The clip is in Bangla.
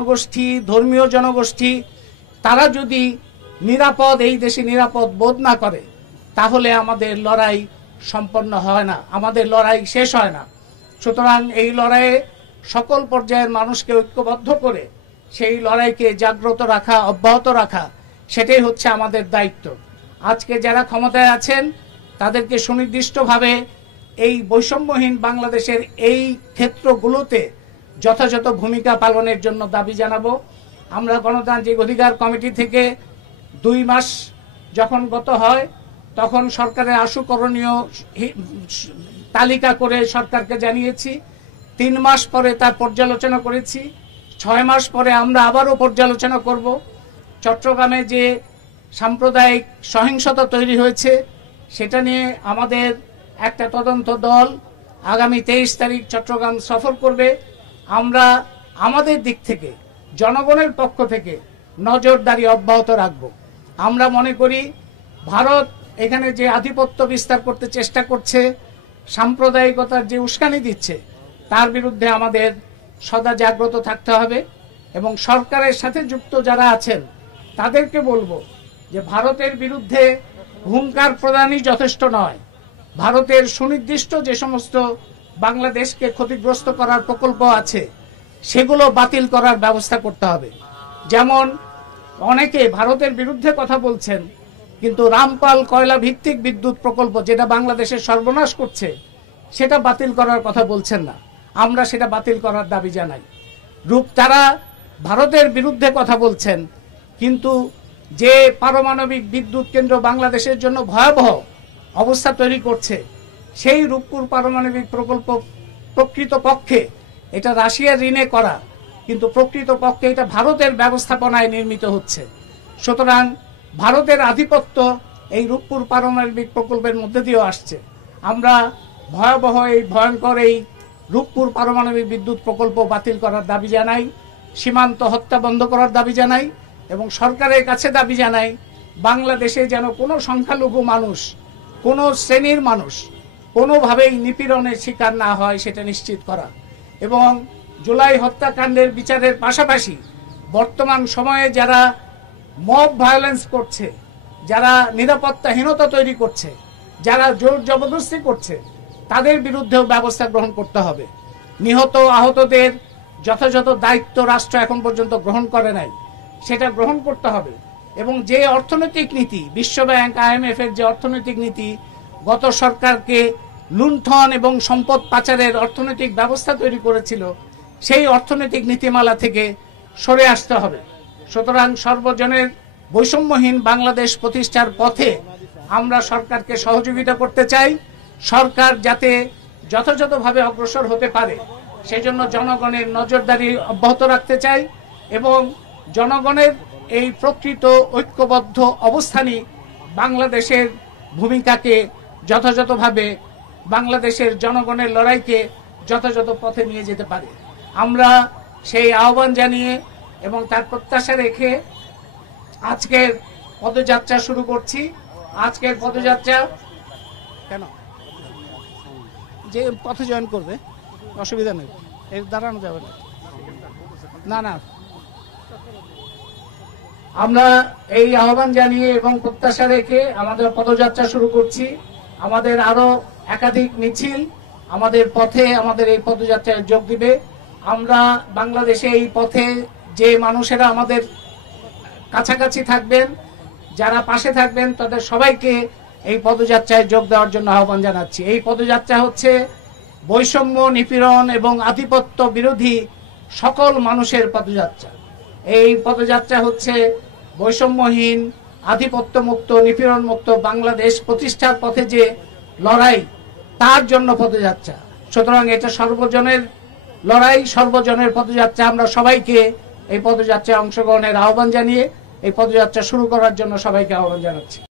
জনগোষ্ঠী, ধর্মীয় জনগোষ্ঠী তারা যদি নিরাপদ, এই দেশে নিরাপদ বোধ না করে, তাহলে আমাদের লড়াই সম্পন্ন হয় না, আমাদের লড়াই শেষ হয় না। সুতরাং এই লড়াইয়ে সকল পর্যায়ের মানুষকে ঐক্যবদ্ধ করে সেই লড়াইকে জাগ্রত রাখা, অব্যাহত রাখা, সেটাই হচ্ছে আমাদের দায়িত্ব। আজকে যারা ক্ষমতায় আছেন তাদেরকে সুনির্দিষ্টভাবে এই বৈষম্যহীন বাংলাদেশের এই ক্ষেত্রগুলোতে যথাযথ ভূমিকা পালনের জন্য দাবি জানাবো। আমরা গণতান্ত্রিক অধিকার কমিটি থেকে 2 মাস যখন গত হয় তখন সরকারের আশু করণীয় তালিকা করে সরকারকে জানিয়েছি। 3 মাস পরে তার পর্যালোচনা করেছি। 6 মাস পরে আমরা আবারও পর্যালোচনা করব। চট্টগ্রামে যে সাম্প্রদায়িক সহিংসতা তৈরি হয়েছে সেটা নিয়ে আমাদের একটা তদন্ত দল আগামী 23 তারিখ চট্টগ্রাম সফর করবে। আমরা আমাদের দিক থেকে, জনগণের পক্ষ থেকে নজরদারি অব্যাহত রাখব। আমরা মনে করি ভারত এখানে যে আধিপত্য বিস্তার করতে চেষ্টা করছে, সাম্প্রদায়িকতার যে উস্কানি দিচ্ছে, তার বিরুদ্ধে আমাদের সদা জাগ্রত থাকতে হবে। এবং সরকারের সাথে যুক্ত যারা আছেন তাদেরকে বলবো যে ভারতের বিরুদ্ধে হুঙ্কার প্রদানই যথেষ্ট নয়। ভারতের সুনির্দিষ্ট যে সমস্ত বাংলাদেশকে ক্ষতিগ্রস্ত করার প্রকল্প আছে সেগুলো বাতিল করার ব্যবস্থা করতে হবে। যেমন অনেকে ভারতের বিরুদ্ধে কথা বলছেন, কিন্তু রামপাল কয়লা ভিত্তিক বিদ্যুৎ প্রকল্প যেটা বাংলাদেশের সর্বনাশ করছে সেটা বাতিল করার কথা বলছেন না। আমরা সেটা বাতিল করার দাবি জানাই। তারা ভারতের বিরুদ্ধে কথা বলছেন, কিন্তু যে পারমাণবিক বিদ্যুৎ কেন্দ্র বাংলাদেশের জন্য ভয়াবহ অবস্থা তৈরি করছে, সেই রূপপুর পারমাণবিক প্রকল্প প্রকৃতপক্ষে এটা রাশিয়ার ঋণে করা, কিন্তু প্রকৃতপক্ষে এটা ভারতের ব্যবস্থাপনায় নির্মিত হচ্ছে। সুতরাং ভারতের আধিপত্য এই রূপপুর পারমাণবিক প্রকল্পের মধ্যে দিয়েও আসছে। আমরা ভয়াবহ এই ভয়ঙ্কর এই রূপপুর পারমাণবিক বিদ্যুৎ প্রকল্প বাতিল করার দাবি জানাই, সীমান্ত হত্যা বন্ধ করার দাবি জানাই এবং সরকারের কাছে দাবি জানাই বাংলাদেশে যেন কোনো সংখ্যালঘু মানুষ, কোনো শ্রেণীর মানুষ কোনোভাবেই নিপীড়নের শিকার না হয় সেটা নিশ্চিত করা। এবং জুলাই হত্যাকাণ্ডের বিচারের পাশাপাশি বর্তমান সময়ে যারা মব ভায়োলেন্স করছে, যারা নিরাপত্তাহীনতা তৈরি করছে, যারা জোর জবরদস্তি করছে, তাদের বিরুদ্ধেও ব্যবস্থা গ্রহণ করতে হবে। নিহত আহতদের যথাযথ দায়িত্ব রাষ্ট্র এখন পর্যন্ত গ্রহণ করে নাই, সেটা গ্রহণ করতে হবে। এবং যে অর্থনৈতিক নীতি, বিশ্বব্যাংক, IMF এর যে অর্থনৈতিক নীতি গত সরকারকে লুণ্ঠন এবং সম্পদ পাচারের অর্থনৈতিক ব্যবস্থা তৈরি করেছিল, সেই অর্থনৈতিক নীতিমালা থেকে সরে আসতে হবে। সুতরাং সর্বজনের বৈষম্যহীন বাংলাদেশ প্রতিষ্ঠার পথে আমরা সরকারকে সহযোগিতা করতে চাই। সরকার যাতে যথাযথভাবে অগ্রসর হতে পারে সেজন্য জনগণের নজরদারি অব্যাহত রাখতে চাই এবং জনগণের এই প্রকৃত ঐক্যবদ্ধ অবস্থানই বাংলাদেশের ভূমিকাকে যথাযথভাবে, বাংলাদেশের জনগণের লড়াইকে যথাযথ পথে নিয়ে যেতে পারে। আমরা সেই আহ্বান জানিয়ে এবং তার প্রত্যাশা রেখে আজকের পদযাত্রা শুরু করছি। আজকের পদযাত্রা কেন যে পথে জয়েন করবে অসুবিধা নেই, এর দাঁড়ানো যাবে না। না না, আমরা এই আহ্বান জানিয়ে এবং প্রত্যাশা রেখে আমাদের পদযাত্রা শুরু করছি। আমাদের আরো একাধিক মিছিল আমাদের পথে, আমাদের এই পদযাত্রায় যোগ দিবে। আমরা বাংলাদেশে এই পথে যে মানুষেরা আমাদের কাছাকাছি থাকবেন, যারা পাশে থাকবেন, তাদের সবাইকে এই পদযাত্রায় যোগ দেওয়ার জন্য আহ্বান জানাচ্ছি। এই পদযাত্রা হচ্ছে বৈষম্য, নিপীড়ন এবং আধিপত্য বিরোধী সকল মানুষের পদযাত্রা। এই পদযাত্রা হচ্ছে বৈষম্যহীন, আধিপত্য মুক্ত, নিপীড়ন মুক্ত বাংলাদেশ প্রতিষ্ঠার পথে যে লড়াই, তার জন্য পদযাত্রা। সুতরাং এটা সর্বজনের লড়াই, সর্বজনের পদযাত্রা। আমরা সবাইকে এই পদযাত্রায় অংশগ্রহণের আহ্বান জানিয়ে এই পদযাত্রা শুরু করার জন্য সবাইকে আহ্বান জানাচ্ছি।